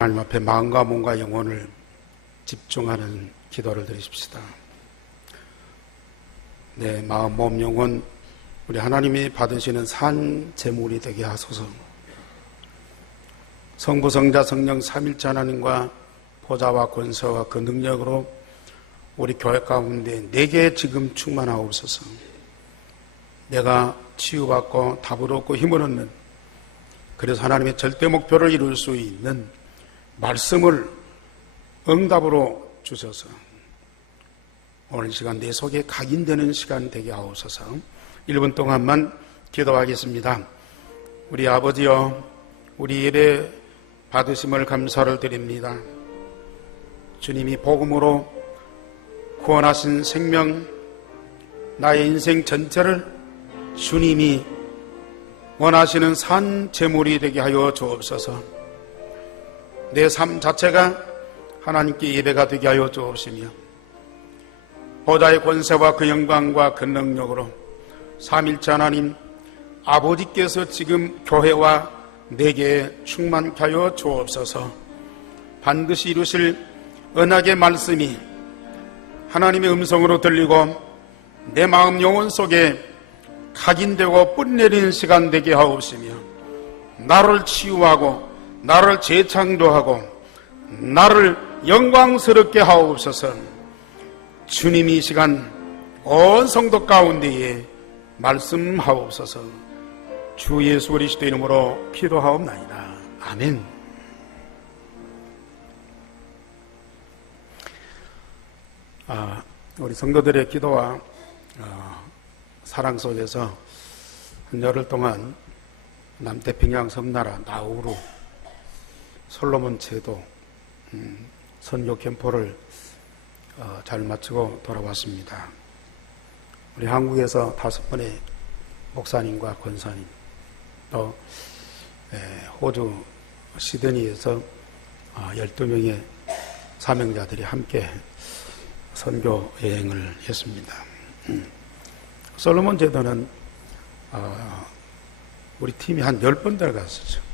하나님 앞에 마음과 몸과 영혼을 집중하는 기도를 드리십시다. 내 마음, 몸, 영혼 우리 하나님이 받으시는 산 제물이 되게 하소서. 성부, 성자, 성령 삼일체 하나님과 보좌와 권세와 그 능력으로 우리 교회 가운데 내게 지금 충만하옵소서. 내가 치유받고 답을 얻고 힘을 얻는, 그래서 하나님의 절대 목표를 이룰 수 있는 말씀을 응답으로 주셔서 오늘 시간 내 속에 각인되는 시간 되게 하옵소서. 1분 동안만 기도하겠습니다. 우리 아버지여, 우리 예배 받으심을 감사를 드립니다. 주님이 복음으로 구원하신 생명, 나의 인생 전체를 주님이 원하시는 산 제물이 되게 하여 주옵소서. 내 삶 자체가 하나님께 예배가 되게 하여 주옵시며 보좌의 권세와 그 영광과 그 능력으로 삼일체 하나님 아버지께서 지금 교회와 내게 충만케 하여 주옵소서. 반드시 이루실 언약의 말씀이 하나님의 음성으로 들리고 내 마음 영혼 속에 각인되고 뿌리내리는 시간 되게 하옵시며 나를 치유하고 나를 재창조하고 나를 영광스럽게 하옵소서. 주님이 이 시간 온 성도 가운데에 말씀하옵소서. 주 예수 그리스도 이름으로 기도하옵나이다. 아멘. 우리 성도들의 기도와 사랑 속에서 한 열흘 동안 남태평양 섬나라 나우루 솔로몬 제도 선교 캠프를 잘 마치고 돌아왔습니다. 우리 한국에서 5번의 목사님과 권사님, 또 호주 시드니에서 12명의 사명자들이 함께 선교 여행을 했습니다. 솔로몬 제도는 우리 팀이 한 10번 들어갔었죠.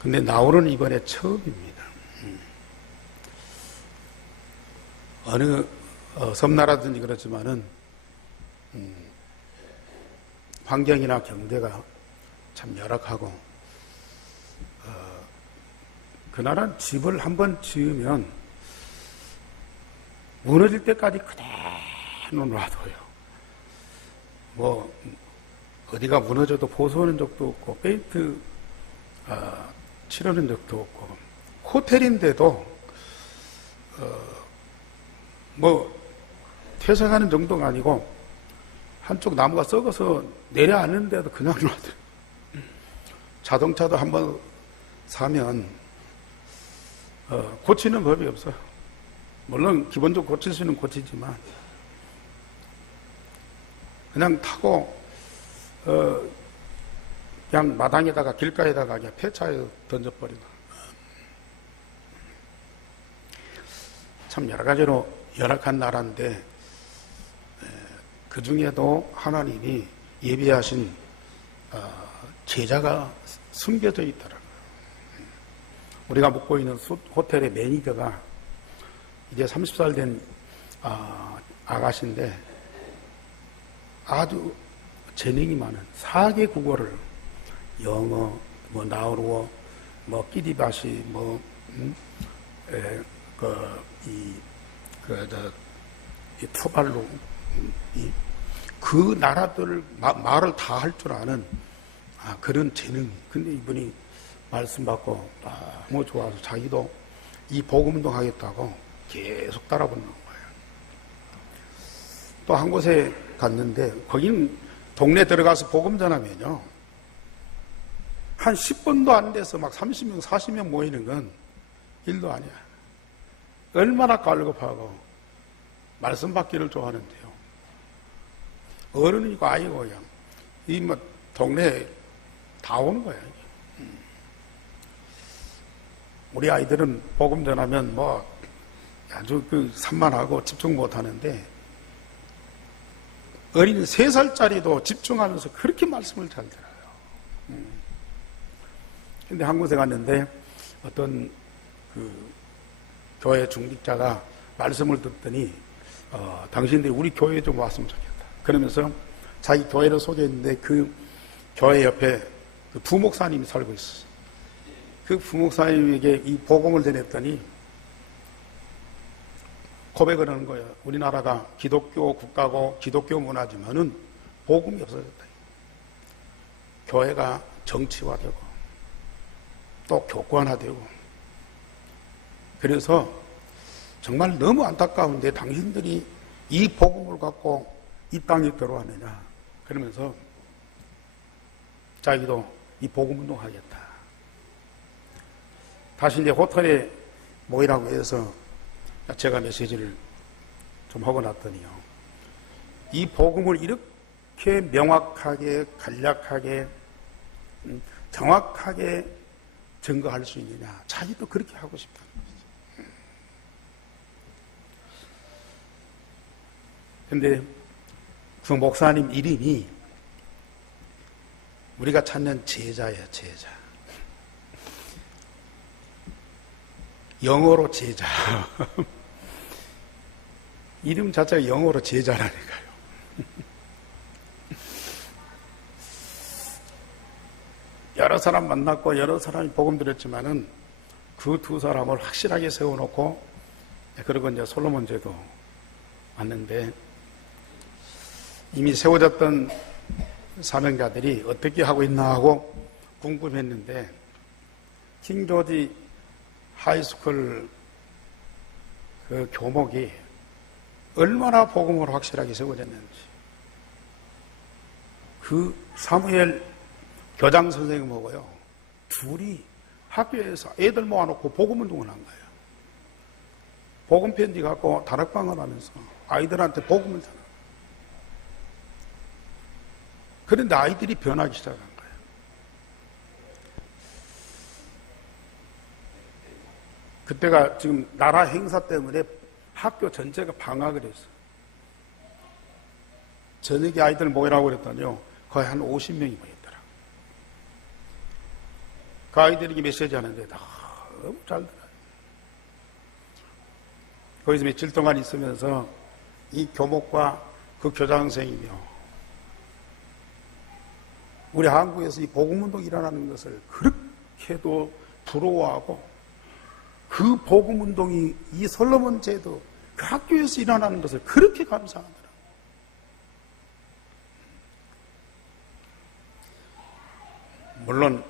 근데 나우루는 이번에 처음입니다. 어느 섬나라든지 그렇지만은 환경이나 경제가 참 열악하고 그 나라는 집을 한번 지으면 무너질 때까지 그대로 놔둬요. 뭐 어디가 무너져도 보수하는 적도 없고 페인트 칠하는 적도 없고, 호텔인데도 뭐 퇴색하는 정도가 아니고 한쪽 나무가 썩어서 내려앉는데도 그냥 놔둬요. 자동차도 한번 사면 고치는 법이 없어요. 물론 기본적으로 고칠 수는 고치지만 그냥 타고 그냥 마당에다가 길가에다가 그냥 폐차에 던져버리고, 참 여러 가지로 열악한 나라인데 그 중에도 하나님이 예비하신 제자가 숨겨져 있더라고요. 우리가 묵고 있는 호텔의 매니저가 이제 30살 된 아가씨인데 아주 재능이 많은 4개 국어를, 영어, 뭐 나우루어, 뭐 끼리바시, 뭐 이 투발루, 그 나라들을 말을 다 할 줄 아는 그런 재능. 근데 이분이 말씀 받고 너무 좋아서 자기도 이 복음운동 하겠다고 계속 따라붙는 거예요. 또 한 곳에 갔는데 거기는 동네 들어가서 복음 전하면요, 한 10분도 안 돼서 막 30명, 40명 모이는 건 일도 아니야. 얼마나 갈급하고 말씀 받기를 좋아하는데요. 어른이고 아이고 그냥 이 뭐 동네에 다 오는 거야. 우리 아이들은 복음 전하면 뭐 아주 산만하고 집중 못 하는데 어린 3살짜리도 집중하면서 그렇게 말씀을 잘 들어요. 근데 한 곳에 갔는데 어떤 교회 중직자가 말씀을 듣더니 당신들이 우리 교회에 좀 왔으면 좋겠다. 그러면서 자기 교회를 소개했는데 그 교회 옆에 그 부목사님이 살고 있었어요. 그 부목사님에게 이 복음을 전했더니 고백을 하는 거예요. 우리나라가 기독교 국가고 기독교 문화지만은 복음이 없어졌다. 교회가 정치화되고 또 교권화되고, 그래서 정말 너무 안타까운데 당신들이 이 복음을 갖고 이 땅에 들어왔느냐. 그러면서 자기도 이 복음 운동하겠다. 다시 이제 호텔에 모이라고 해서 제가 메시지를 좀 하고 났더니요, 이 복음을 이렇게 명확하게 간략하게 정확하게 증거할 수 있느냐. 자기도 그렇게 하고 싶다는 거죠. 근데 그 목사님 이름이 우리가 찾는 제자예요. 제자. 영어로 제자. 이름 자체가 영어로 제자라니까요. 여러 사람 만났고 여러 사람이 복음 들었지만은 그 두 사람을 확실하게 세워놓고, 그리고 이제 솔로몬 제도 왔는데 이미 세워졌던 사명자들이 어떻게 하고 있나 하고 궁금했는데, 킹 조지 하이스쿨 그 교목이 얼마나 복음으로 확실하게 세워졌는지, 그 사무엘 교장 선생님하고요, 둘이 학교에서 애들 모아놓고 복음 운동을 한 거예요. 복음 편지 갖고 다락방을 하면서 아이들한테 복음을 전하는 거예요. 그런데 아이들이 변하기 시작한 거예요. 그때가 지금 나라 행사 때문에 학교 전체가 방학을 했어요. 저녁에 아이들 모이라고 그랬더니요, 거의 한 50명이 모였더라. 그 아이들에게 메시지 하는데 너무 잘 들어요. 거기서 며칠 동안 있으면서 이 교목과 그 교장 선생님이요, 우리 한국에서 이 복음운동이 일어나는 것을 그렇게도 부러워하고, 그 복음운동이 이 솔로몬 제도 그 학교에서 일어나는 것을 그렇게 감사하더라. 물론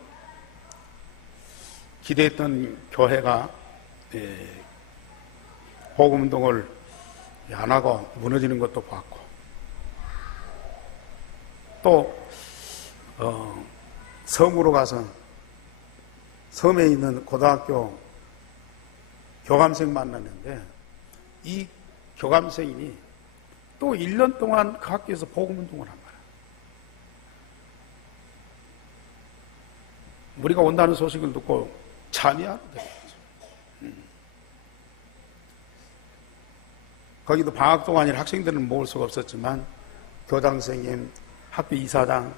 기대했던 교회가 복음운동을 안 하고 무너지는 것도 봤고, 또 섬으로 가서 섬에 있는 고등학교 교감생 만났는데, 이 교감생이 또 1년 동안 그 학교에서 복음운동을 한 거야. 우리가 온다는 소식을 듣고 참여하러 되겠죠. 거기도 방학 동안이라 학생들은 모을 수가 없었지만 교장선생님, 학교 이사장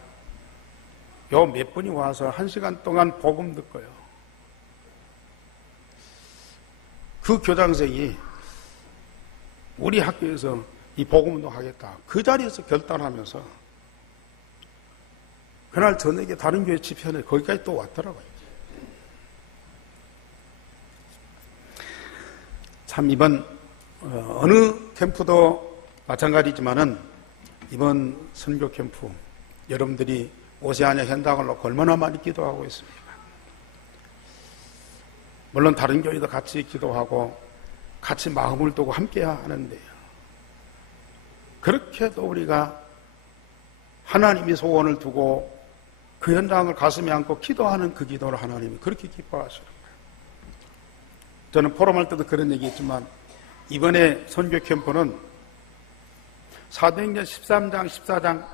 요 몇 분이 와서 1시간 동안 복음 듣고요. 그 교장선생이 우리 학교에서 이 복음운동 하겠다, 그 자리에서 결단하면서 그날 저녁에 다른 교회 집회에 거기까지 또 왔더라고요. 참 이번 어느 캠프도 마찬가지지만은 이번 선교 캠프 여러분들이 오세아니아 현장을 놓고 얼마나 많이 기도하고 있습니까? 물론 다른 교회도 같이 기도하고 같이 마음을 두고 함께 하는데요, 그렇게도 우리가 하나님이 소원을 두고 그 현장을 가슴에 안고 기도하는 그 기도를 하나님이 그렇게 기뻐하시는 거예요. 저는 포럼할 때도 그런 얘기했지만 이번에 선교 캠프는 사도행전 13장 14장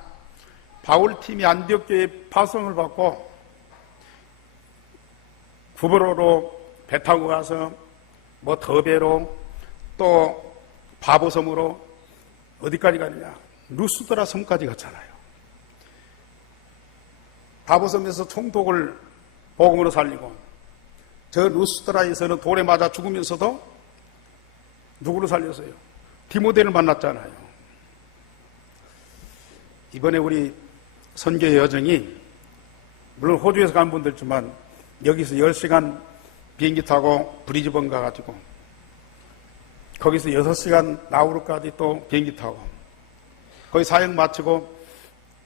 바울팀이 안디옥교에 파송을 받고 구브로로 배 타고 가서 더베로 또 바보섬으로 어디까지 가느냐, 루스드라 섬까지 갔잖아요. 바보섬에서 총독을 복음으로 살리고, 저 루스드라에서는 돌에 맞아 죽으면서도 누구를 살렸어요? 디모데를 만났잖아요. 이번에 우리 선교의 여정이 물론 호주에서 간 분들 있지만 여기서 10시간 비행기 타고 브리즈번 가가지고 거기서 6시간 나우루까지 또 비행기 타고 거기 사역 마치고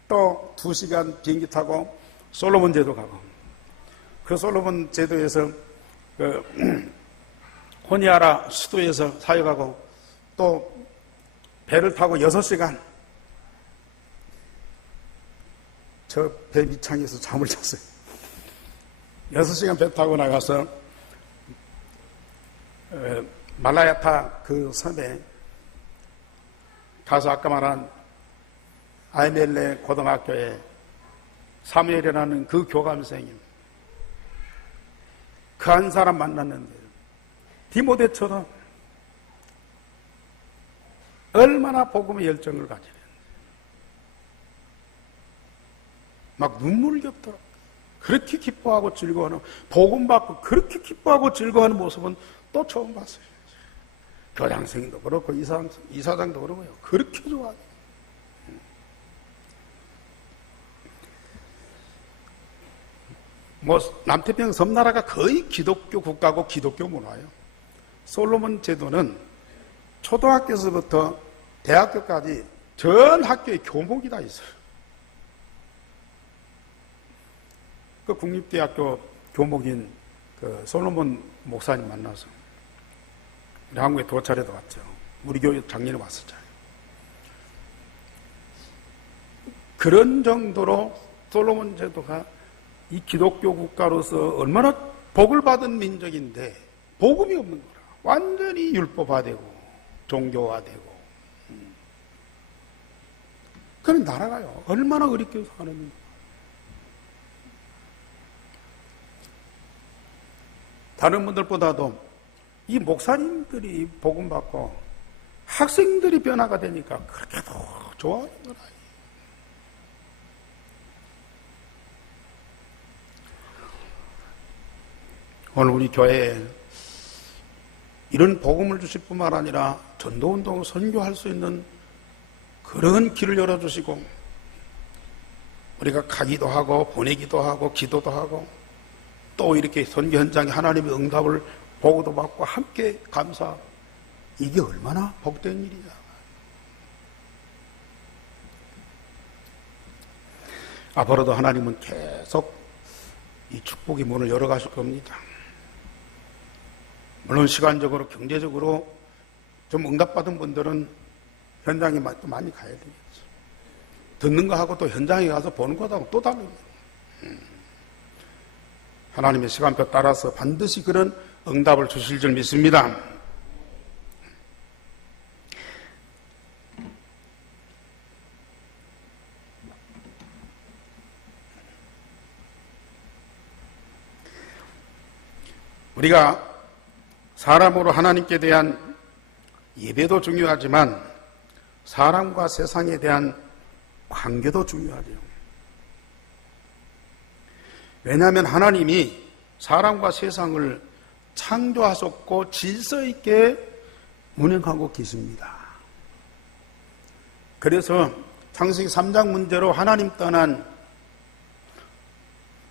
또 2시간 비행기 타고 솔로몬 제도 가고, 그 솔로몬 제도에서 호니아라 수도에서 사역하고 또 배를 타고 6시간 저 배 밑창에서 잠을 잤어요. 6시간 배 타고 나가서 말라야타 그 섬에 가서 아까 말한 아이멜레 고등학교에 사무엘이라는 그 교감생님 그 한 사람 만났는데 디모데처럼 얼마나 복음의 열정을 가지는 막 눈물을 겹더라. 그렇게 기뻐하고 즐거워하는, 복음 받고 그렇게 기뻐하고 즐거워하는 모습은 또 처음 봤어요. 교장선생도 그렇고 이사장도 그러고요. 그렇게 좋아해요. 남태평양 섬나라가 거의 기독교 국가고 기독교 문화예요. 솔로몬 제도는 초등학교에서부터 대학교까지 전 학교에 교목이 다 있어요. 그 국립대학교 교목인 그 솔로몬 목사님 만나서 우리 한국에 도찰에도 왔죠. 우리 교회 작년에 왔었잖아요. 그런 정도로 솔로몬 제도가 이 기독교 국가로서 얼마나 복을 받은 민족인데 복음이 없는 거라. 완전히 율법화되고 종교화되고. 그런 나라가요. 얼마나 어렵게 사는. 다른 분들보다도 이 목사님들이 복음 받고 학생들이 변화가 되니까 그렇게 더 좋아하는 거라. 오늘 우리 교회에 이런 복음을 주실 뿐만 아니라 전도운동을 선교할 수 있는 그런 길을 열어주시고, 우리가 가기도 하고 보내기도 하고 기도도 하고 또 이렇게 선교 현장에 하나님의 응답을 보고도 받고 함께 감사, 이게 얼마나 복된 일이냐. 앞으로도 하나님은 계속 이 축복의 문을 열어가실 겁니다. 물론 시간적으로 경제적으로 좀 응답받은 분들은 현장에 또 많이 가야 되겠죠. 듣는 거하고 또 현장에 가서 보는 거하고 또 다릅니다. 하나님의 시간표 따라서 반드시 그런 응답을 주실 줄 믿습니다. 우리가 사람으로 하나님께 대한 예배도 중요하지만 사람과 세상에 대한 관계도 중요하죠. 왜냐하면 하나님이 사람과 세상을 창조하셨고 질서 있게 운영하고 계십니다. 그래서 창세기 3장 문제로 하나님 떠난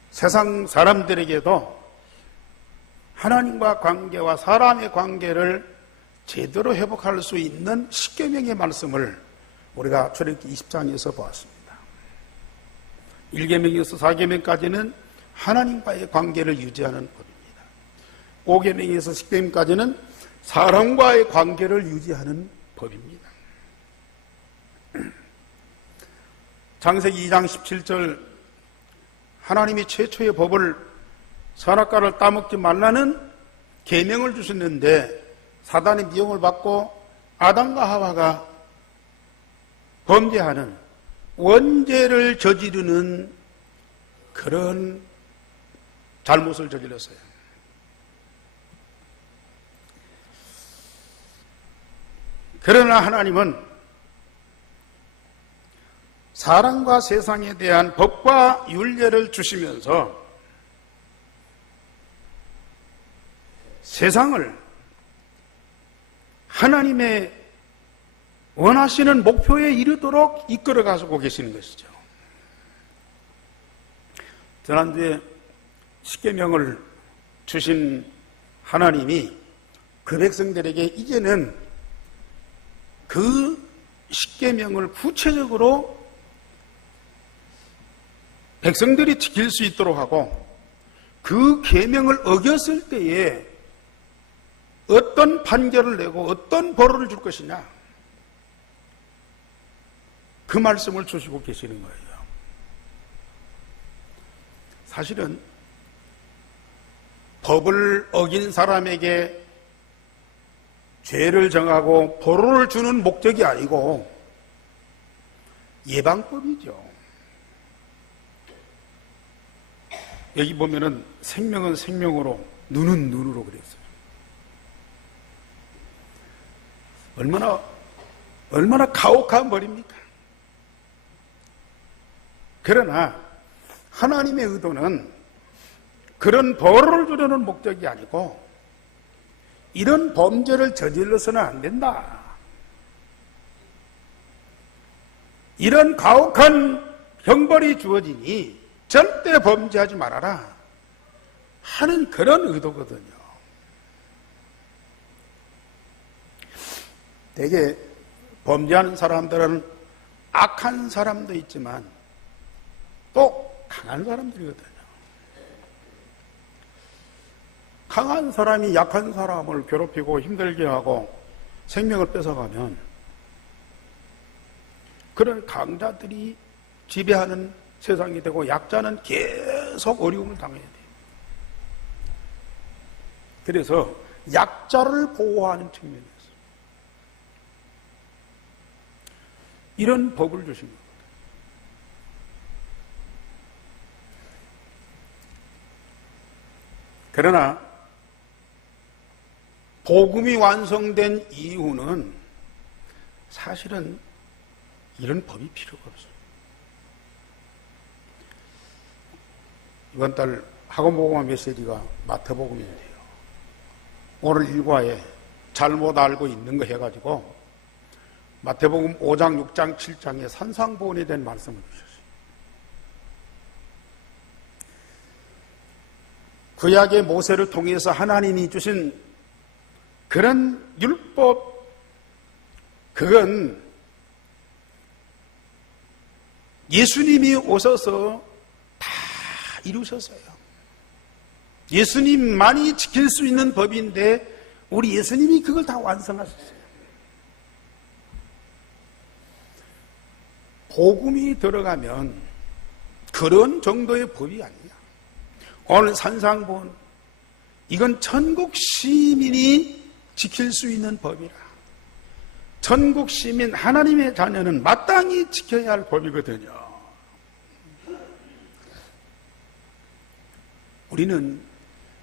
세상 사람들에게도 하나님과 관계와 사람의 관계를 제대로 회복할 수 있는 십계명의 말씀을 우리가 출애굽기 20장에서 보았습니다. 1계명에서 4계명까지는 하나님과의 관계를 유지하는 법입니다. 5계명에서 10계명까지는 사람과의 관계를 유지하는 법입니다. 창세기 2장 17절 하나님이 최초의 법을 선악과를 따먹지 말라는 계명을 주셨는데 사단의 미움을 받고 아담과 하와가 범죄하는 원죄를 저지르는 그런 잘못을 저질렀어요. 그러나 하나님은 사람과 세상에 대한 법과 율례를 주시면서 세상을 하나님의 원하시는 목표에 이르도록 이끌어 가지고 계시는 것이죠. 지난주에 십계명을 주신 하나님이 그 백성들에게 이제는 그 십계명을 구체적으로 백성들이 지킬 수 있도록 하고 그 계명을 어겼을 때에 어떤 판결을 내고 어떤 벌을 줄 것이냐, 그 말씀을 주시고 계시는 거예요. 사실은 법을 어긴 사람에게 죄를 정하고 벌을 주는 목적이 아니고 예방법이죠. 여기 보면은 생명은 생명으로, 눈은 눈으로 그랬어요. 얼마나 가혹한 벌입니까? 그러나 하나님의 의도는 그런 벌을 주려는 목적이 아니고 이런 범죄를 저질러서는 안 된다, 이런 가혹한 형벌이 주어지니 절대 범죄하지 말아라 하는 그런 의도거든요. 되게 범죄하는 사람들은 악한 사람도 있지만 또 강한 사람들이거든요. 강한 사람이 약한 사람을 괴롭히고 힘들게 하고 생명을 뺏어가면 그런 강자들이 지배하는 세상이 되고 약자는 계속 어려움을 당해야 돼요. 그래서 약자를 보호하는 측면에서 이런 법을 주신 겁니다. 그러나 복음이 완성된 이후는 사실은 이런 법이 필요가 없어요. 이번 달 학원복음화 메시지가 마태복음인데요. 오늘 일과에 잘못 알고 있는 거 해가지고 마태복음 5장, 6장, 7장에 산상보훈에 대한 말씀을 주셨어요. 구약의 모세를 통해서 하나님이 주신 그런 율법, 그건 예수님이 오셔서 다 이루셨어요. 예수님만이 지킬 수 있는 법인데 우리 예수님이 그걸 다 완성하셨어요. 복음이 들어가면 그런 정도의 법이 아니야. 오늘 산상본, 이건 천국 시민이 지킬 수 있는 법이라. 천국 시민, 하나님의 자녀는 마땅히 지켜야 할 법이거든요. 우리는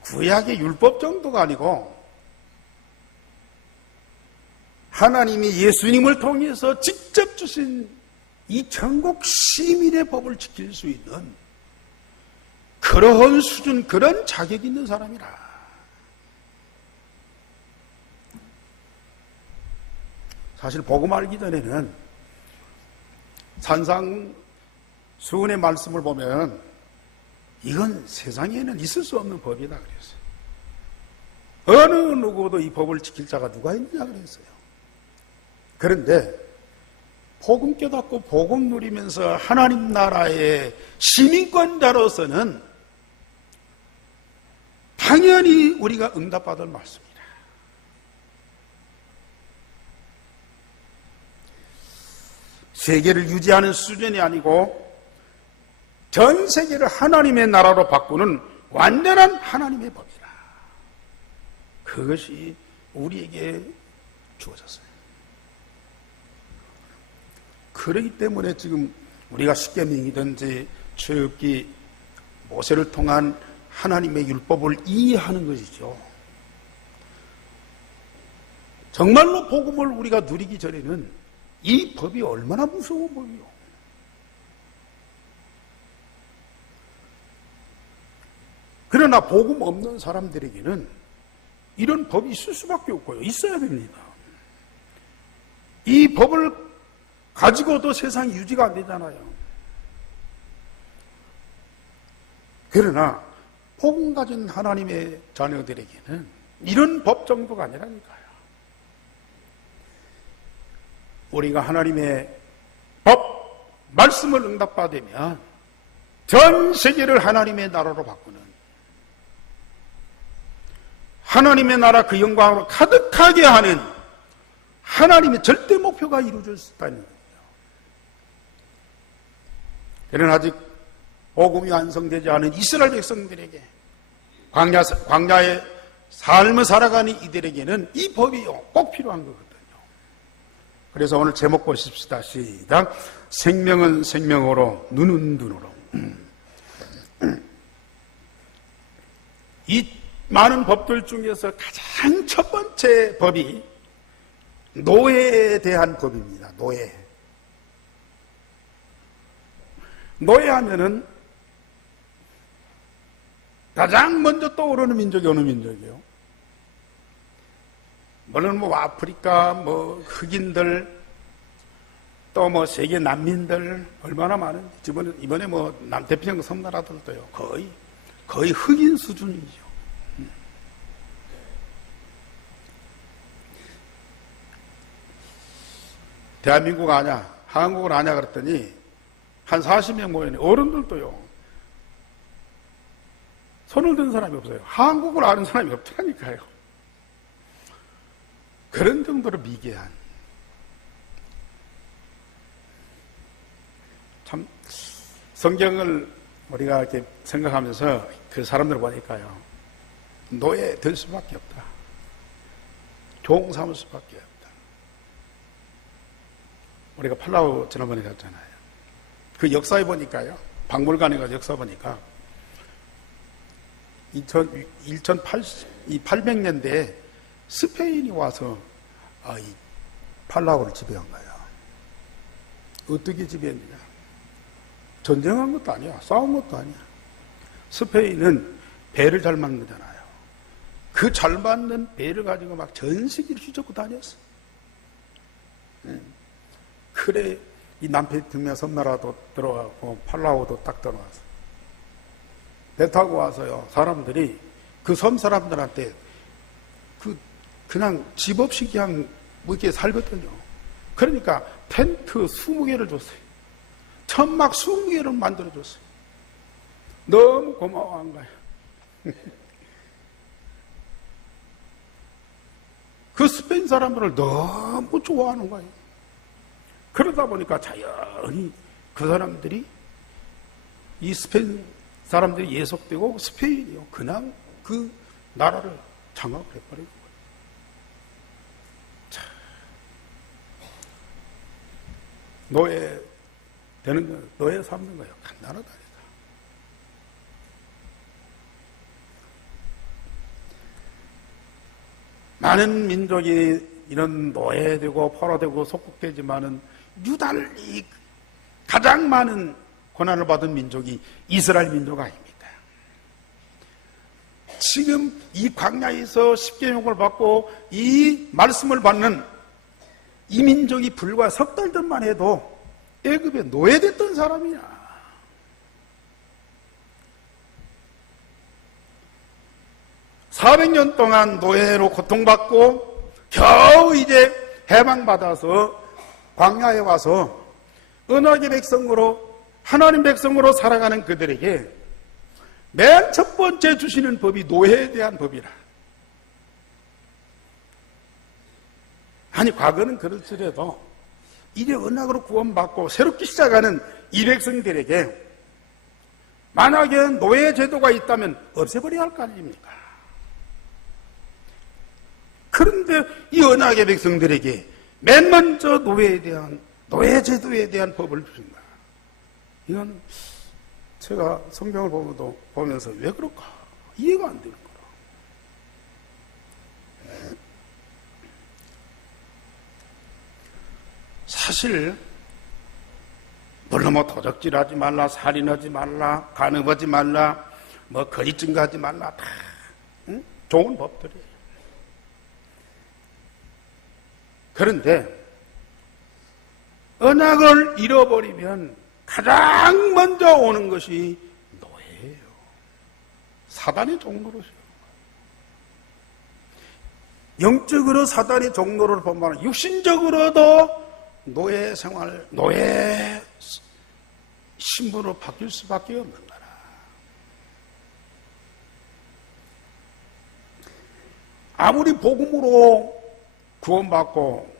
구약의 율법 정도가 아니고 하나님이 예수님을 통해서 직접 주신 이 천국 시민의 법을 지킬 수 있는 그러한 수준, 그런 자격이 있는 사람이라. 사실 복음 알기 전에는 산상수훈의 말씀을 보면 이건 세상에는 있을 수 없는 법이다 그랬어요. 어느 누구도 이 법을 지킬 자가 누가 있느냐 그랬어요. 그런데 복음 깨닫고 복음 누리면서 하나님 나라의 시민권자로서는 당연히 우리가 응답받을 말씀이다. 세계를 유지하는 수준이 아니고 전 세계를 하나님의 나라로 바꾸는 완전한 하나님의 법이라. 그것이 우리에게 주어졌어요. 그렇기 때문에 지금 우리가 십계명이든지 출애굽기, 모세를 통한 하나님의 율법을 이해하는 것이죠. 정말로 복음을 우리가 누리기 전에는 이 법이 얼마나 무서운 법이요. 그러나 복음 없는 사람들에게는 이런 법이 있을 수밖에 없고요. 있어야 됩니다. 이 법을 가지고도 세상이 유지가 안 되잖아요. 그러나 복음 가진 하나님의 자녀들에게는 이런 법 정도가 아니라니까요. 우리가 하나님의 법, 말씀을 응답받으면 전 세계를 하나님의 나라로 바꾸는, 하나님의 나라 그 영광으로 가득하게 하는 하나님의 절대 목표가 이루어질 수 있다는 거예요. 그러나 아직 복음이 완성되지 않은 이스라엘 백성들에게, 광야의 삶을 살아가는 이들에게는 이 법이 꼭 필요한 거거든요. 그래서 오늘 제목 보십시다. 시작. 생명은 생명으로, 눈은 눈으로. 이 많은 법들 중에서 가장 첫 번째 법이 노예에 대한 법입니다. 노예. 노예하면은 가장 먼저 떠오르는 민족이 어느 민족이에요? 물론 뭐 아프리카, 뭐 흑인들, 또 뭐 세계 난민들 얼마나 많은지, 이번에 뭐 남태평양 섬나라들도요, 거의 흑인 수준이죠. 대한민국 아냐, 한국을 아냐 그랬더니 한 40명 모였네. 어른들도요, 손을 든 사람이 없어요. 한국을 아는 사람이 없다니까요. 그런 정도로 미개한, 참 성경을 우리가 이렇게 생각하면서 그 사람들을 보니까요, 노예 될 수밖에 없다. 종 삼을 수밖에 없다. 우리가 팔라우 지난번에 갔잖아요. 그 역사에 보니까요, 박물관에 가서 역사 보니까 1800년대에 스페인이 와서 이 팔라우를 지배한 거예요. 어떻게 지배했느냐? 전쟁한 것도 아니야. 싸운 것도 아니야. 스페인은 배를 잘 만들잖아요. 그 잘 만든 배를 가지고 막 전 세계를 휘젓고 다녔어. 그래, 이 남태평양 섬나라도 들어가고 팔라우도 딱 들어와서 배 타고 와서요, 사람들이 그 섬 사람들한테 그냥 집 없이 그냥 뭐 이렇게 살거든요. 그러니까 텐트 20개를 줬어요. 천막 20개를 만들어줬어요. 너무 고마워한 거예요. 그 스페인 사람들을 너무 좋아하는 거예요. 그러다 보니까 자연히 그 사람들이, 이 스페인 사람들이 예속되고 스페인이요, 그냥 그 나라를 장악을 해버린 거예요. 자, 노예 되는 거, 노예 삼는 거예요. 간단하다니까. 많은 민족이 이런 노예되고 포로되고 속국되지만은 유달리 가장 많은 고난을 받은 민족이 이스라엘 민족 아닙니까? 지금 이 광야에서 십계명을 받고 이 말씀을 받는 이 민족이 불과 석 달 전만 해도 애굽에 노예됐던 사람이야. (400년) 동안 노예로 고통받고 겨우 이제 해방받아서 광야에 와서 언약의 백성으로, 하나님 백성으로 살아가는 그들에게 맨 첫 번째 주시는 법이 노예에 대한 법이라. 아니, 과거는 그럴지라도 이제 언약으로 구원받고 새롭게 시작하는 이 백성들에게 만약에 노예 제도가 있다면 없애버려야 할 거 아닙니까? 그런데 이 언약의 백성들에게 맨 먼저 노예 제도에 대한 법을 주신다. 이건 제가 성경을 보면서 왜 그럴까? 이해가 안 되는 거라. 사실 물론 뭐 도적질하지 말라, 살인하지 말라, 간음하지 말라, 뭐 거짓 증거하지 말라, 다 좋은 법들이에요. 그런데 언약을 잃어버리면 가장 먼저 오는 것이 노예예요. 사단의 종로로죠. 영적으로 사단의 종로를 본받아 육신적으로도 노예 생활, 노예 신분으로 바뀔 수밖에 없는 거라. 아무리 복음으로 구원받고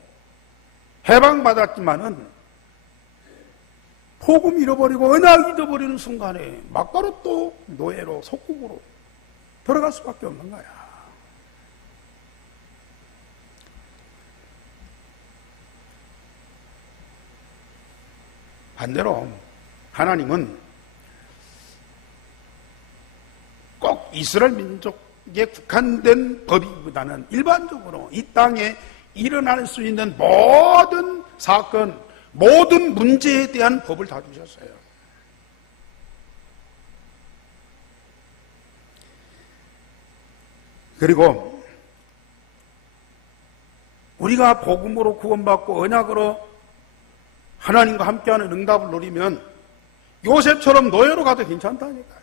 해방받았지만은 복음 잃어버리고 언약 잃어버리는 순간에 막바로 또 노예로 속국으로 들어갈 수밖에 없는 거야. 반대로 하나님은 꼭 이스라엘 민족에 국한된 법이보다는 일반적으로 이 땅에 일어날 수 있는 모든 사건, 모든 문제에 대한 법을 다 주셨어요. 그리고 우리가 복음으로 구원받고 언약으로 하나님과 함께하는 응답을 누리면 요셉처럼 노예로 가도 괜찮다니까요.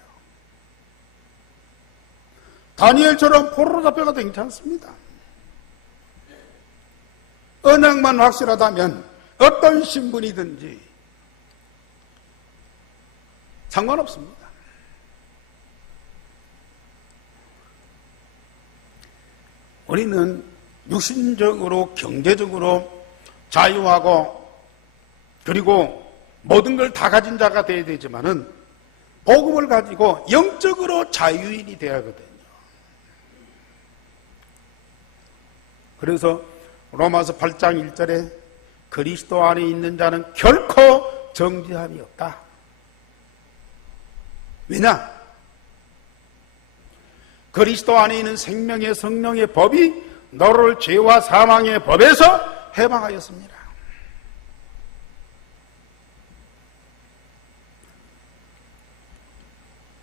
다니엘처럼 포로로 잡혀가도 괜찮습니다. 언약만 확실하다면 어떤 신분이든지 상관없습니다. 우리는 육신적으로 경제적으로 자유하고 그리고 모든 걸 다 가진 자가 되어야 되지만은 복음을 가지고 영적으로 자유인이 되어야 하거든요. 그래서 로마서 8장 1절에 그리스도 안에 있는 자는 결코 정죄함이 없다. 왜냐? 그리스도 안에 있는 생명의 성령의 법이 너를 죄와 사망의 법에서 해방하였습니다.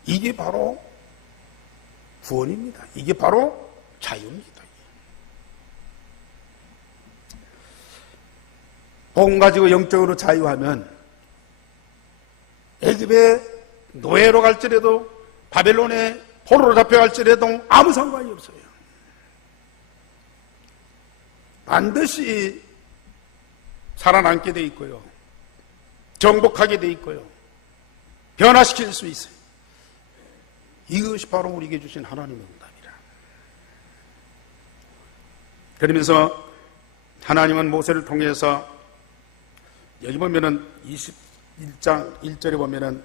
이게 바로 구원입니다. 이게 바로 자유입니다. 복음 가지고 영적으로 자유하면 애굽의 노예로 갈지라도 바벨론의 포로로 잡혀갈지라도 아무 상관이 없어요. 반드시 살아남게 돼 있고요. 정복하게 돼 있고요. 변화시킬 수 있어요. 이것이 바로 우리에게 주신 하나님의 응답이라. 그러면서 하나님은 모세를 통해서 여기 보면은 21장 1절에 보면은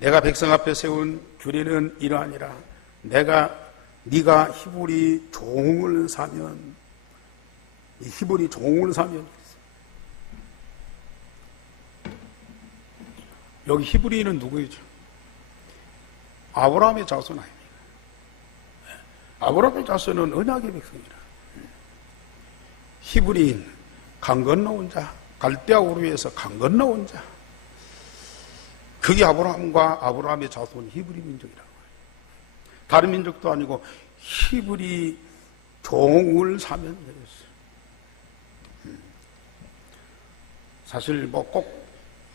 내가 백성 앞에 세운 규례는 이러하니라. 네가 히브리 종을 사면, 이 히브리 종을 사면, 여기 히브리는 누구이죠? 아브라함의 자손 아닙니까? 아브라함의 자손은 언약의 백성이라. 히브리인, 강 건너온 자, 갈대아 우르에서 강 건너온 자, 그게 아브라함과 아브라함의 자손 히브리 민족이라고 해요. 다른 민족도 아니고 히브리 종을 사면 되겠어요. 사실 뭐 꼭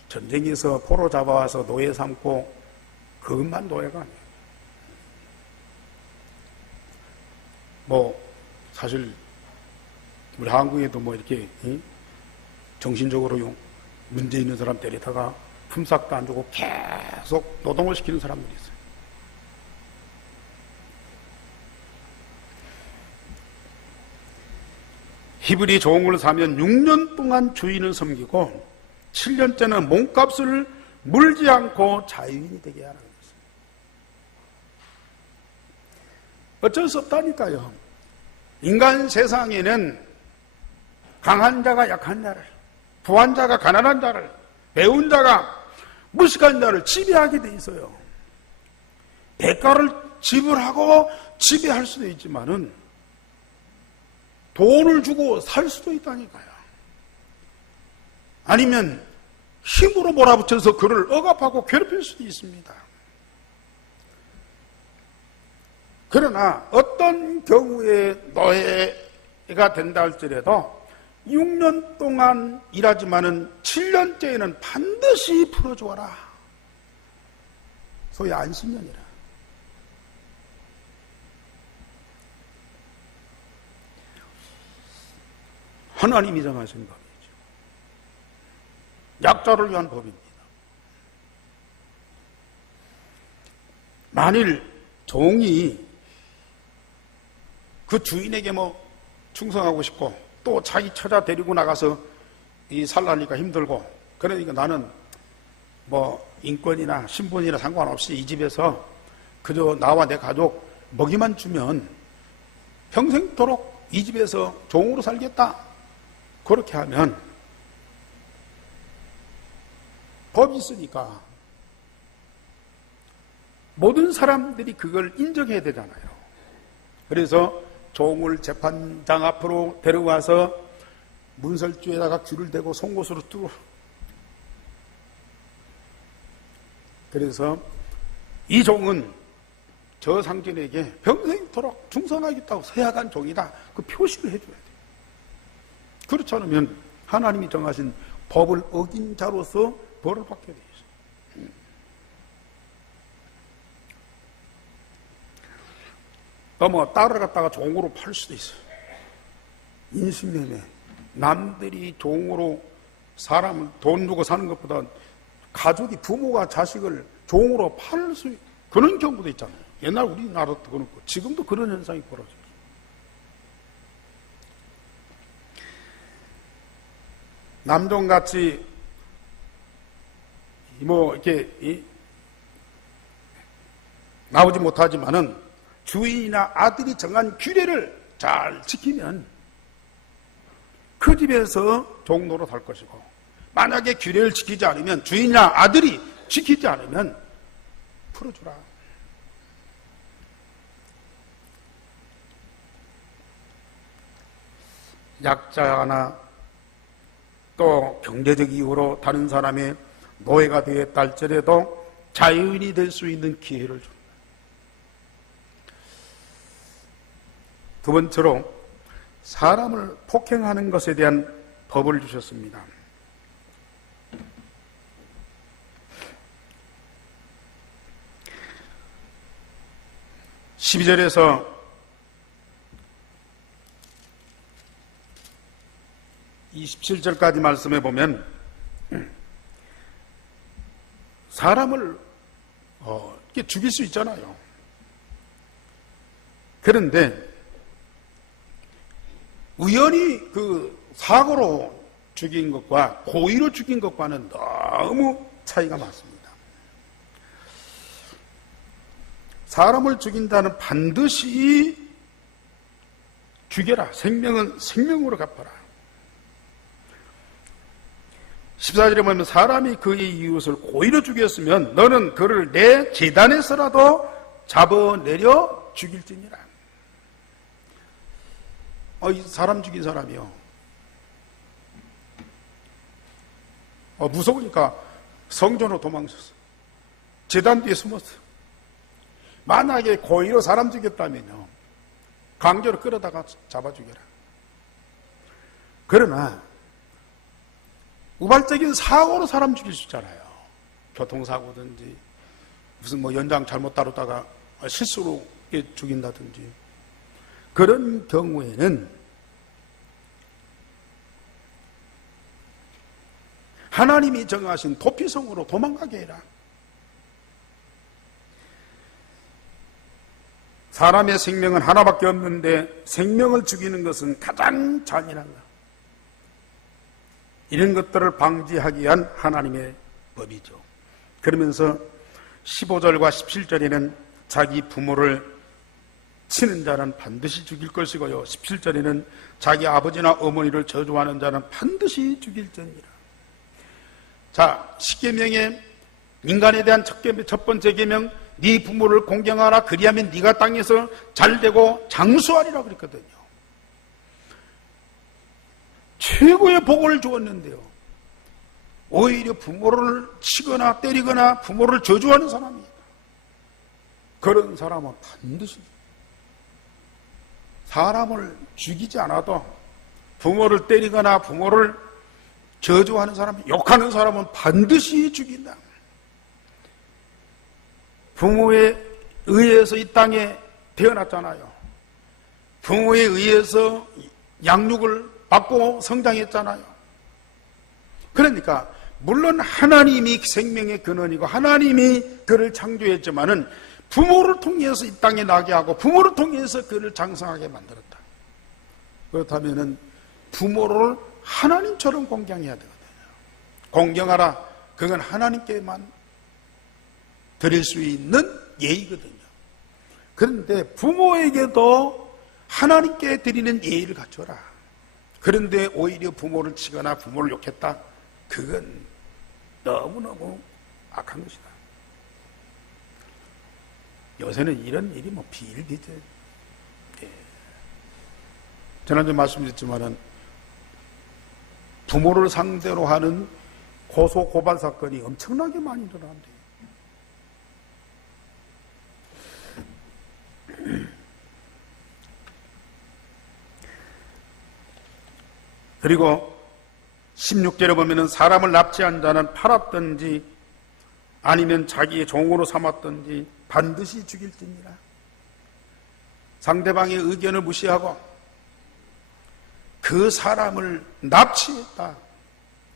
전쟁에서 포로 잡아와서 노예 삼고 그것만 노예가 아니에요. 뭐 사실 우리 한국에도 뭐 이렇게 정신적으로 문제 있는 사람 데리다가 품삯도 안 주고 계속 노동을 시키는 사람들이 있어요. 히브리 종을 사면 6년 동안 주인을 섬기고 7년째는 몸값을 물지 않고 자유인이 되게 하는 것입니다. 어쩔 수 없다니까요. 인간 세상에는 강한 자가 약한 자를, 부한 자가 가난한 자를, 배운 자가 무식한 자를 지배하게 돼 있어요. 대가를 지불하고 지배할 수도 있지만은 돈을 주고 살 수도 있다니까요. 아니면 힘으로 몰아붙여서 그를 억압하고 괴롭힐 수도 있습니다. 그러나 어떤 경우에 노예가 된다 할지라도 6년 동안 일하지만은 7년째에는 반드시 풀어주어라. 소위 안식년이라. 하나님이 정하신 법이죠. 약자를 위한 법입니다. 만일 종이 그 주인에게 충성하고 싶고 또 자기 처자 데리고 나가서 살라니까 힘들고, 그러니까 나는 인권이나 신분이나 상관없이 이 집에서 그저 나와 내 가족 먹이만 주면 평생토록 이 집에서 종으로 살겠다, 그렇게 하면 법이 있으니까 모든 사람들이 그걸 인정해야 되잖아요. 그래서 종을 재판장 앞으로 데려가서 문설주에다가 귀를 대고 송곳으로 뚫어. 그래서 이 종은 저 상전에게 평생토록 충성하겠다고 서약한 종이다, 그 표시를 해줘야 돼요. 그렇지 않으면 하나님이 정하신 법을 어긴 자로서 벌을 받게 돼 있어요. 또 딸을 갖다가 종으로 팔 수도 있어요. 인신매매. 남들이 종으로 사람을 돈 주고 사는 것보다 가족이, 부모가 자식을 종으로 팔 수, 그런 경우도 있잖아요. 옛날 우리나라도 그렇고 지금도 그런 현상이 벌어져요. 남종같이 이렇게 나오지 못하지만은 주인이나 아들이 정한 규례를 잘 지키면 그 집에서 종로로 살 것이고, 만약에 규례를 지키지 않으면, 주인이나 아들이 지키지 않으면 풀어주라. 약자나 또 경제적 이유로 다른 사람의 노예가 되었다 할지라도 자유인이 될 수 있는 기회를 줍니다. 두 번째로 사람을 폭행하는 것에 대한 법을 주셨습니다. 12절에서 27절까지 말씀해 보면 사람을 이렇게 죽일 수 있잖아요. 그런데 우연히 그 사고로 죽인 것과 고의로 죽인 것과는 너무 차이가 많습니다. 사람을 죽인다는 반드시 죽여라. 생명은 생명으로 갚아라. 14절에 보면 사람이 그의 이웃을 고의로 죽였으면 너는 그를 내 제단에서라도 잡아내려 죽일지니라. 이 사람 죽인 사람이요. 무서우니까 성전으로 도망쳤어. 제단 뒤에 숨었어. 만약에 고의로 사람 죽였다면요, 강제로 끌어다가 잡아 죽여라. 그러나 우발적인 사고로 사람 죽일 수 있잖아요. 교통사고든지 무슨 연장 잘못 다루다가 실수로 죽인다든지. 그런 경우에는 하나님이 정하신 도피성으로 도망가게 해라. 사람의 생명은 하나밖에 없는데 생명을 죽이는 것은 가장 잔인한 것. 이런 것들을 방지하기 위한 하나님의 법이죠. 그러면서 15절과 17절에는 자기 부모를 치는 자는 반드시 죽일 것이고요, 17절에는 자기 아버지나 어머니를 저주하는 자는 반드시 죽일지니라. 자, 10계명의 인간에 대한 첫 번째 계명, 네 부모를 공경하라. 그리하면 네가 땅에서 잘되고 장수하리라 그랬거든요. 최고의 복을 주었는데요, 오히려 부모를 치거나 때리거나 부모를 저주하는 사람이에요. 그런 사람은 반드시 사람을 죽이지 않아도 부모를 때리거나 부모를 저주하는 사람, 욕하는 사람은 반드시 죽인다. 부모에 의해서 이 땅에 태어났잖아요. 부모에 의해서 양육을 받고 성장했잖아요. 그러니까 물론 하나님이 생명의 근원이고 하나님이 그를 창조했지만은 부모를 통해서 이 땅에 나게 하고 부모를 통해서 그를 장성하게 만들었다. 그렇다면은 부모를 하나님처럼 공경해야 되거든요. 공경하라. 그건 하나님께만 드릴 수 있는 예의거든요. 그런데 부모에게도 하나님께 드리는 예의를 갖춰라. 그런데 오히려 부모를 치거나 부모를 욕했다. 그건 너무너무 악한 것이다. 요새는 이런 일이 비일비재. 지난주에 말씀드렸지만은 부모를 상대로 하는 고소 고발 사건이 엄청나게 많이 일어난대요. 그리고 16절에 보면은 사람을 납치한 자는 팔았든지 아니면 자기의 종으로 삼았든지 반드시 죽일지니라. 상대방의 의견을 무시하고 그 사람을 납치했다.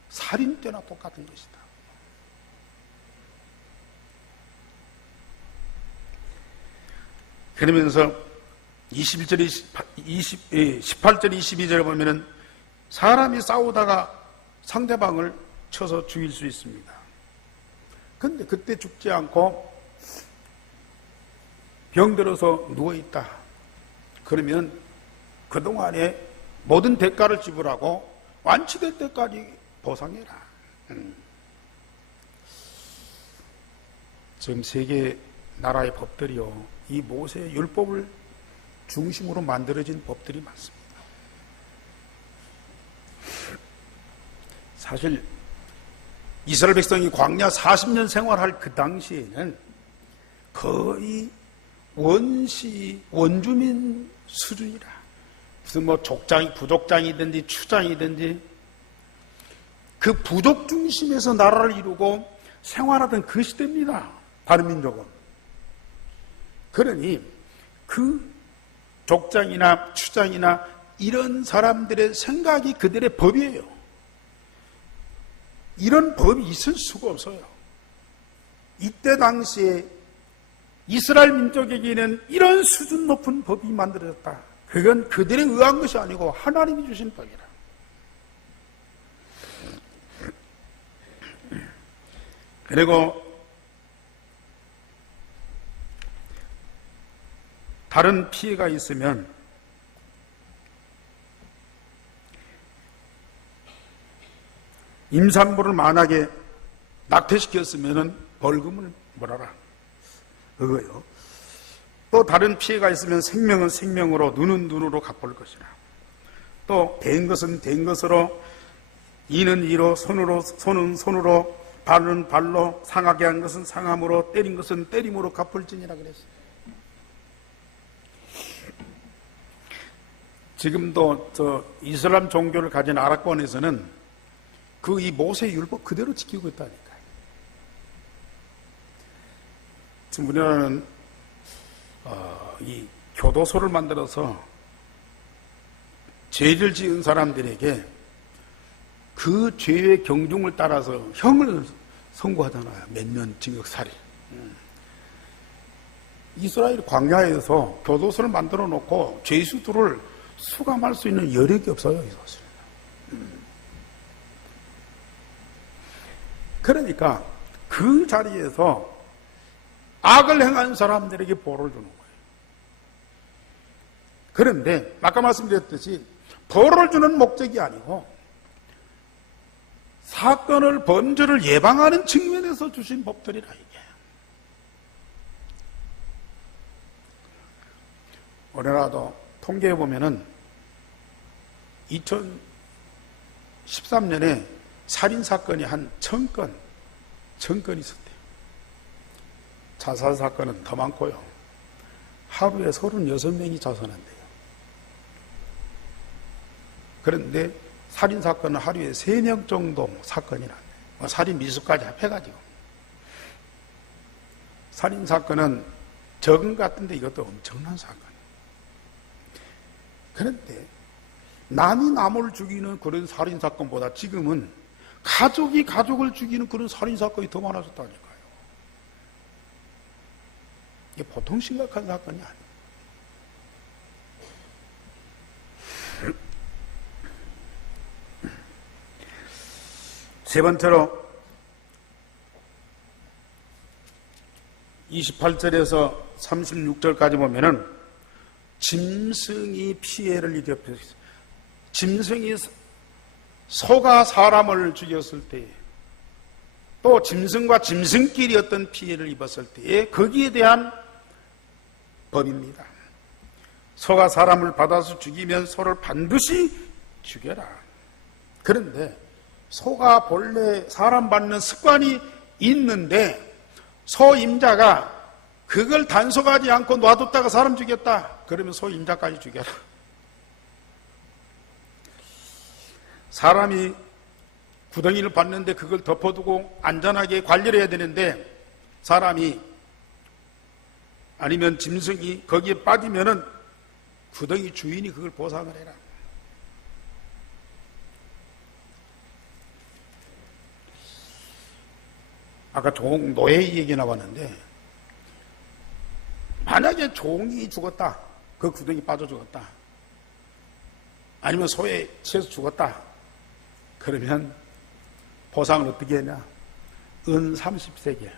살인죄나 똑같은 것이다. 그러면서 18절 22절에 보면은 사람이 싸우다가 상대방을 쳐서 죽일 수 있습니다. 그런데 그때 죽지 않고 병들어서 누워있다. 그러면 그동안에 모든 대가를 지불하고 완치될 때까지 보상해라. 지금 세계 나라의 법들이요, 이 모세의 율법을 중심으로 만들어진 법들이 많습니다. 사실 이스라엘 백성이 광야 40년 생활할 그 당시에는 거의 원주민 수준이라. 무슨 족장이, 부족장이든지 추장이든지 그 부족 중심에서 나라를 이루고 생활하던 그 시대입니다. 다른 민족은. 그러니 그 족장이나 추장이나 이런 사람들의 생각이 그들의 법이에요. 이런 법이 있을 수가 없어요. 이때 당시에 이스라엘 민족에게는 이런 수준 높은 법이 만들어졌다. 그건 그들에 의한 것이 아니고 하나님이 주신 법이라. 그리고 다른 피해가 있으면 임산부를 만약에 낙태시켰으면 벌금을 물어라. 그거요. 또 다른 피해가 있으면 생명은 생명으로, 눈은 눈으로 갚을 것이라. 또 된 것은 된 것으로, 이는 이로, 손은 손으로, 발은 발로, 상하게 한 것은 상함으로, 때린 것은 때림으로 갚을지니라 그랬어요. 지금도 이슬람 종교를 가진 아랍권에서는 그 이 모세 율법 그대로 지키고 있다니까요. 지금 우리나라는 이 교도소를 만들어서 죄를 지은 사람들에게 그 죄의 경중을 따라서 형을 선고하잖아요. 몇 년 징역살이. 이스라엘 광야에서 교도소를 만들어 놓고 죄수들을 수감할 수 있는 여력이 없어요. 사실. 그러니까 그 자리에서 악을 행한 사람들에게 벌을 주는 거예요. 그런데 아까 말씀드렸듯이 벌을 주는 목적이 아니고 사건을, 범죄를 예방하는 측면에서 주신 법들이라 이게. 우리나라도 통계해 보면은 2013년에 살인사건이 한 1000건 있었대요. 자살사건은 더 많고요. 하루에 36명이 자살한대요. 그런데 살인사건은 하루에 3명 정도 사건이 나요. 살인 미수까지 합해가지고. 살인사건은 적은 것 같은데 이것도 엄청난 사건이에요. 그런데 남이 남을 죽이는 그런 살인사건보다 지금은 가족이 가족을 죽이는 그런 살인사건이 더 많아졌다니까요. 이게 보통 심각한 사건이 아니에요. 세 번째로 28절에서 36절까지 보면은 짐승이 피해를 입혔어요. 짐승이 소가 사람을 죽였을 때, 또 짐승과 짐승끼리 어떤 피해를 입었을 때에 거기에 대한 법입니다. 소가 사람을 받아서 죽이면 소를 반드시 죽여라. 그런데 소가 본래 사람 받는 습관이 있는데 소 임자가 그걸 단속하지 않고 놔뒀다가 사람 죽였다. 그러면 소 임자까지 죽여라. 사람이 구덩이를 봤는데 그걸 덮어두고 안전하게 관리를 해야 되는데 사람이 아니면 짐승이 거기에 빠지면은 구덩이 주인이 그걸 보상을 해라. 아까 노예 얘기 나왔는데 만약에 종이 죽었다, 그 구덩이 빠져 죽었다, 아니면 소에 치여서 죽었다, 그러면 보상을 어떻게 했냐? 은 30세겔.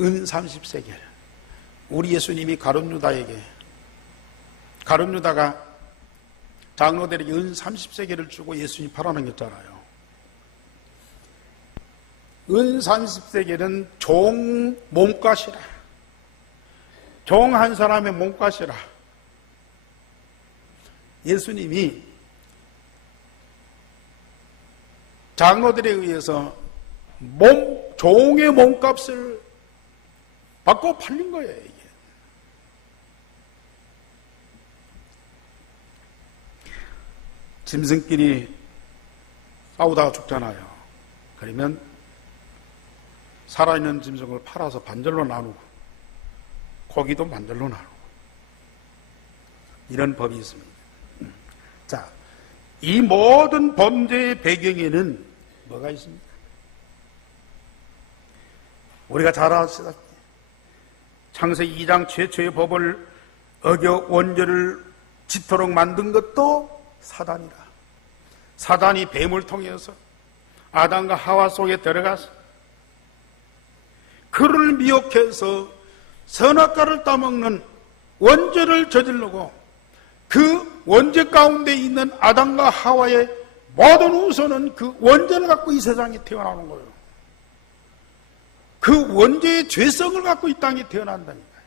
은 30세겔. 우리 예수님이 가룟유다에게, 가룟유다가 장로들에게 은 30세겔을 주고 예수님 팔아넘겼잖아요. 은 30세겔은 종 몸값이라. 종 한 사람의 몸값이라. 예수님이 장로들에 의해서 종의 몸값을 받고 팔린 거예요, 이게. 짐승끼리 싸우다가 죽잖아요. 그러면 살아있는 짐승을 팔아서 반절로 나누고 고기도 반절로 나누고 이런 법이 있습니다. 자, 이 모든 범죄의 배경에는 뭐가 있습니까? 우리가 잘 아시다시피 창세기 2장 최초의 법을 어겨 원죄를 짓도록 만든 것도 사단이라. 사단이 뱀을 통해서 아담과 하와 속에 들어가서 그를 미혹해서 선악과를 따먹는 원죄를 저지르고 그 원죄 가운데 있는 아담과 하와의 모든 후손은 그 원죄를 갖고 이 세상에 태어나는 거예요. 그 원죄의 죄성을 갖고 이 땅에 태어난다니까요.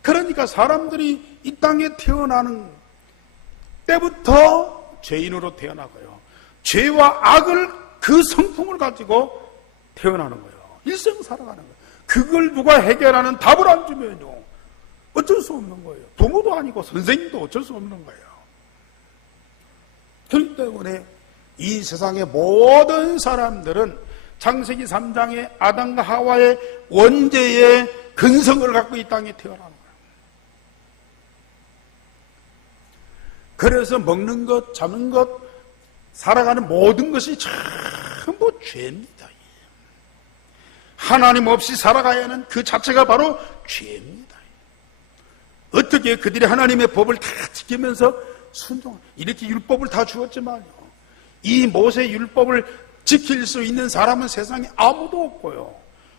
그러니까 사람들이 이 땅에 태어나는 때부터 죄인으로 태어나고요. 죄와 악을 그 성품을 가지고 태어나는 거예요. 일생 살아가는 거예요. 그걸 누가 해결하는 답을 안 주면요, 어쩔 수 없는 거예요. 부모도 아니고 선생님도 어쩔 수 없는 거예요. 그렇기 때문에 이 세상의 모든 사람들은 창세기 3장의 아담과 하와의 원죄의 근성을 갖고 이 땅에 태어나는 거예요. 그래서 먹는 것, 자는 것, 살아가는 모든 것이 전부 죄입니다. 하나님 없이 살아가야 하는 그 자체가 바로 죄입니다. 어떻게 그들이 하나님의 법을 다 지키면서 이렇게 율법을 다 주었지만요, 이 모세 율법을 지킬 수 있는 사람은 세상에 아무도 없고요,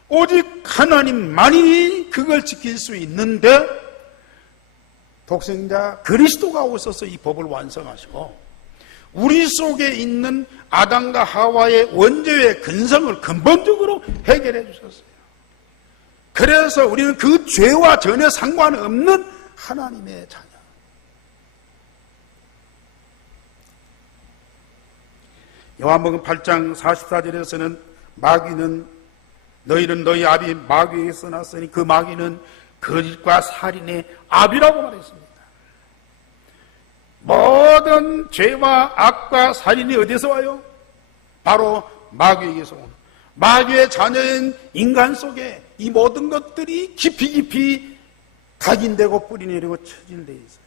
오직 하나님만이 그걸 지킬 수 있는데 독생자 그리스도가 오셔서 이 법을 완성하시고 우리 속에 있는 아담과 하와의 원죄의 근성을 근본적으로 해결해 주셨어요. 그래서 우리는 그 죄와 전혀 상관없는 하나님의 자녀. 요한복음 8장 44절에서는 마귀는 너희는 너희 아비 마귀에게서 났으니 그 마귀는 거짓과 살인의 아비라고 말했습니다. 모든 모든 죄와 악과 살인이 어디서 와요? 바로 마귀에게서 오는, 마귀의 자녀인 인간 속에 이 모든 것들이 깊이 각인되고 뿌리내리고 처질되어 있어요.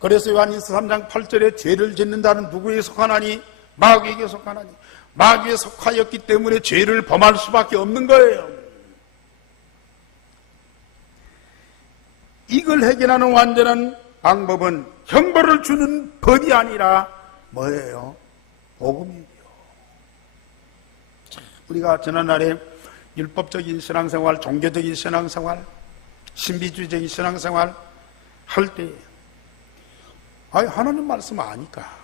그래서 요한일서 3장 8절에 죄를 짓는 자는 누구에게 속하나니? 마귀에게 속하나니. 마귀에 속하였기 때문에 죄를 범할 수밖에 없는 거예요. 이걸 해결하는 완전한 방법은 형벌을 주는 법이 아니라 뭐예요? 복음이에요. 우리가 지난날에 율법적인 신앙생활, 종교적인 신앙생활, 신비주의적인 신앙생활 할 때 하나님 말씀 아니까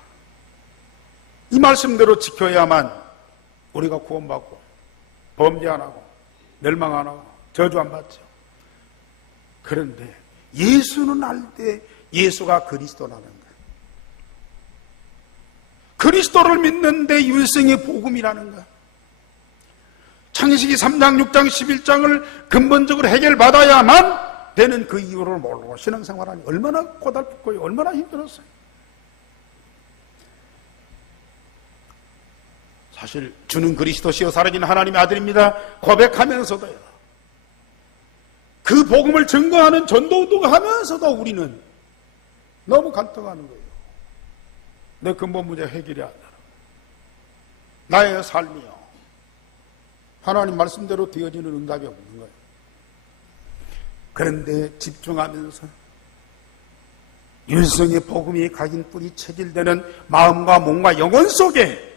이 말씀대로 지켜야만 우리가 구원받고 범죄 안 하고 멸망 안 하고 저주 안 받죠. 그런데 예수는 알 때 예수가 그리스도라는 거예요. 그리스도를 믿는데 일생의 복음이라는 거예요. 창세기 3장, 6장, 11장을 근본적으로 해결받아야만 되는 그 이유를 모르고 신앙생활하니 얼마나 고달프고 얼마나 힘들었어요. 사실 주는 그리스도시요 살아계신 하나님의 아들입니다 고백하면서도요, 그 복음을 증거하는 전도운동을 하면서도 우리는 너무 간통하는 거예요. 내 근본 문제 해결이 안 되라. 나의 삶이요, 하나님 말씀대로 되어지는 응답이 없는 거예요. 그런데 집중하면서 율성의 복음이 각인 뿌리 체질되는 마음과 몸과 영혼 속에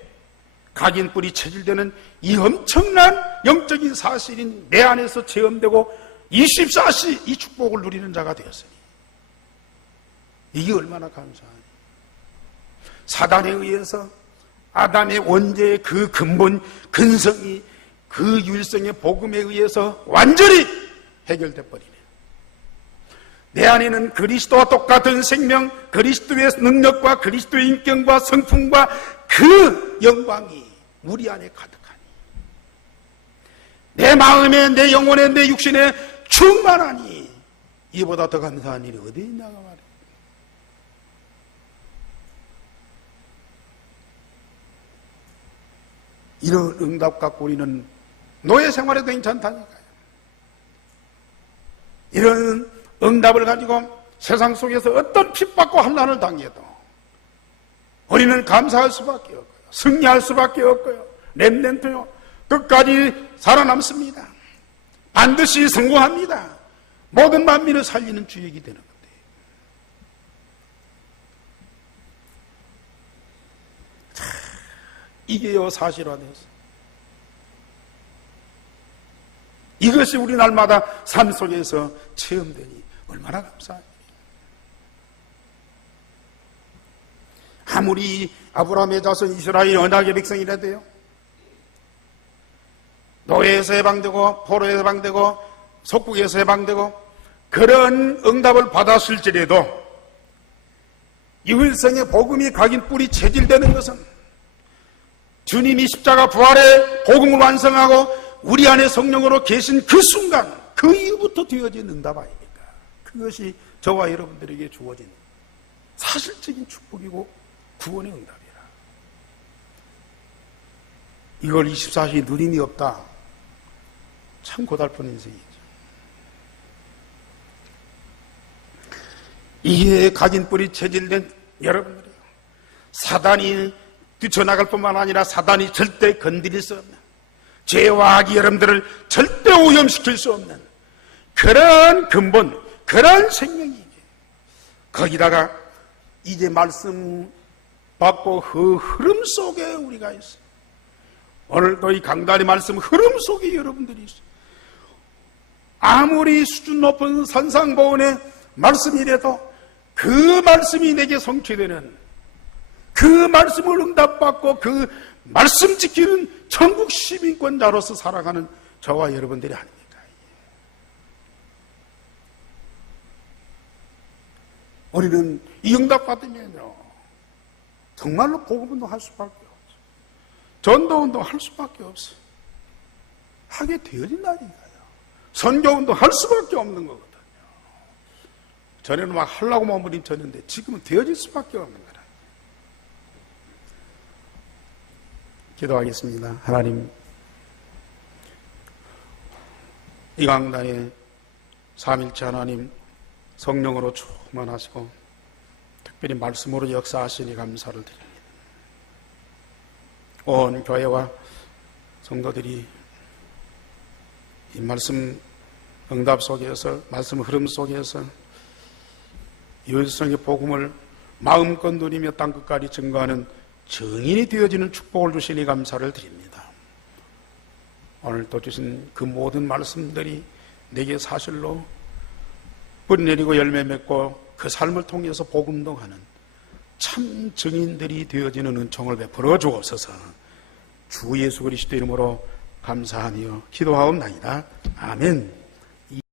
각인 뿌리 체질되는 이 엄청난 영적인 사실인 내 안에서 체험되고 24시 이 축복을 누리는 자가 되었으니 이게 얼마나 감사하니. 사단에 의해서 아담의 원죄의 그 근본 근성이 그 율성의 복음에 의해서 완전히 해결돼 버리네. 내 안에는 그리스도와 똑같은 생명, 그리스도의 능력과 그리스도의 인격과 성품과 그 영광이 우리 안에 가득하니 내 마음에, 내 영혼에, 내 육신에 충만하니 이보다 더 감사한 일이 어디 있냐가 말이에요. 이런 응답 갖고 우리는 노예 생활에도 괜찮다니까요. 이런 응답을 가지고 세상 속에서 어떤 핍박과 환난을 당해도 우리는 감사할 수밖에 없고요, 승리할 수밖에 없고요, 렘넌트요 끝까지 살아남습니다. 반드시 성공합니다. 모든 만민을 살리는 주역이 되는 건데, 이게요 사실화돼서 이것이 우리 날마다 삶 속에서 체험되니 얼마나 감사합니다. 아무리 아브라함의 자손 이스라엘 언약의 백성이라도요, 노예에서 해방되고 포로에서 해방되고 속국에서 해방되고 그런 응답을 받았을지라도 유일성의 복음이 각인 뿌리 체질되는 것은 주님이 십자가 부활의 복음을 완성하고 우리 안에 성령으로 계신 그 순간, 그 이후부터 되어진 응답 아닙니까? 그것이 저와 여러분들에게 주어진 사실적인 축복이고 구원의 응답이라. 이걸 24시 누림이 없다, 참 고달픈 인생이죠. 이게 각인 뿌리 체질된 여러분들이에요. 사단이 뛰쳐나갈 뿐만 아니라 사단이 절대 건드릴 수 없는, 죄와 악이 여러분들을 절대 오염시킬 수 없는 그런 근본, 그런 생명이지. 거기다가 이제 말씀 받고 그 흐름 속에 우리가 있어요. 오늘도 이 강단의 말씀 흐름 속에 여러분들이 있어요. 아무리 수준 높은 산상보훈의 말씀이라도 그 말씀이 내게 성취되는, 그 말씀을 응답받고 그 말씀 지키는 천국 시민권자로서 살아가는 저와 여러분들이 아닙니까? 우리는 이 응답받으면요 정말로 복음운동 할 수밖에 없어요. 전도운동 할 수밖에 없어요. 하게 되어진다니까요. 선교운동 할 수밖에 없는 거거든요. 전에는 막 하려고 몸부림쳤는데 지금은 되어질 수밖에 없는 거라. 기도하겠습니다. 하나님, 이 강단에 삼일체 하나님 성령으로 충만하시고 특별히 말씀으로 역사하시니 감사를 드립니다. 온 교회와 성도들이 이 말씀 응답 속에서, 말씀 흐름 속에서 유일성의 복음을 마음껏 누리며 땅끝까지 증거하는 증인이 되어지는 축복을 주시니 감사를 드립니다. 오늘 또 주신 그 모든 말씀들이 내게 사실로 뿌리 내리고 열매 맺고 그 삶을 통해서 복음동하는 참 증인들이 되어지는 은총을 베풀어 주옵소서. 주 예수 그리스도 이름으로 감사하며 기도하옵나이다. 아멘.